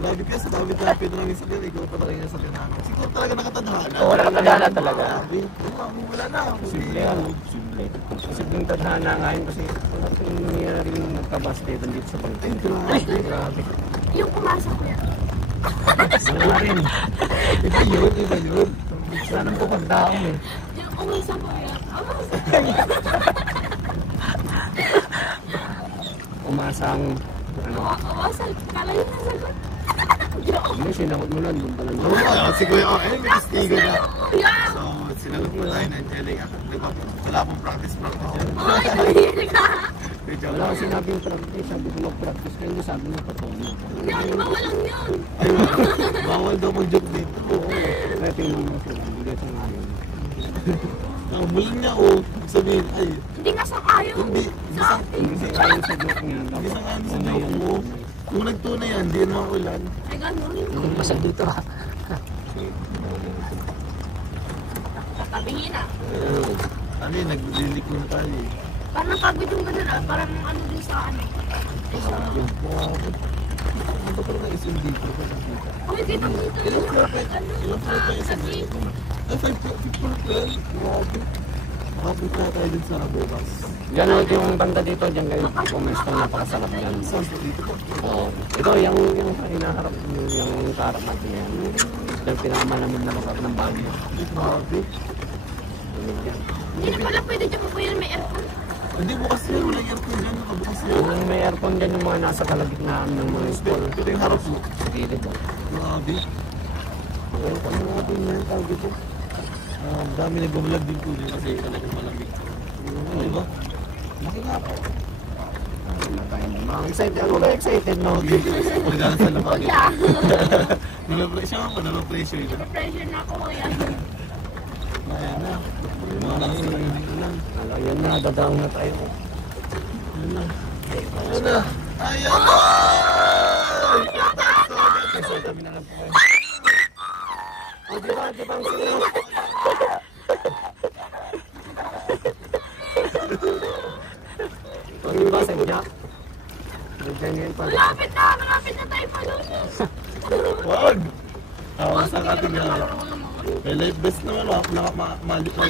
Lagi kasi lapit namin sa kanya, ikaw pa talaga yung sa kanya. Siguro talaga nakatadhana. Oo, walang tadhana talaga. Wala na. Simple yan. Simple. Simpleng tadhana ngayon kasi wala pa yung nangyayari yung nagkabasketan dito sa Bangkay. Grabe. Yung pumasok niya. Wala rin. Iba yun. Sana po pagdaong eh. Yung umisa ko yan. Umasang ano? Umasa. Kala yun nasagot. Hindi, sinagot mo lang. Doon pala Si Kuya Oel, may kastigo na. Yeah. So, sinagot mo tayo na Angelica. Wala pong practice yan. wala akong sinabing practice. Sabi ko mag-practice kayo. Sabi mo patuloy. Yan, bawalan yun. Bawal daw mong joke dito. Oo. Kaya tingnan mo sila. Hindi sa ngayon. Nakabulan niya o sabihin, ay, Hindi nga sa kayo. hindi. Hindi sa ngayon sa joke niya. Hindi sa nga sa joke mo. Kung nagtunay yan, hindi naman ulan. Ay, gano'n. Kung pasal dito ha. Tabingin na. Ano yun, naglilik mo na tayo eh. Parang pagod yung gano'n ah. Parang ano din sa ano. Ano ba talaga isang dito? Ay, kita mo ito. Ilang floor pa isang dito? Ay, 5 floor. Grabe. Makapit na tayo din sa bukas. Diyan o, ito yung banda dito. Diyan kayo. Pumesto, napakasarap yan. Saan po dito po? Oo. Ito, yung hinaharap, yung kaharap natin yan. Yung pinakamalamig na lugar ng Baguio. Grabe. Hindi na pala pwede dyan po yan may aircon. Hindi bukas yan. Wala aircon yan. Nakabukas yan. Yung may aircon dyan yung mga nasa kalagitnaan ng mga school. Ito yung harap mo. Gilid po. Grabe. Aircon na natin yung tawag dito. Dami nag-vlog din po din kasi talagang malamig. Ano ba? Laki nga po. Excited ako na excited no? Magdaan sa labag. Yeah. Siya nga pa, nalapressure ka. Pressure na ako kaya. Ayan na. Mga nakasalayin lang. Ayan na, dadaong na tayo. Ayan na. Ayan na. Ayan na! Kasi kami na lang po kayo. O, diba ang sila? O, diba sa Jack? Malapit na tayo malunod. Wag! Sa ating may life best naman. Malik pa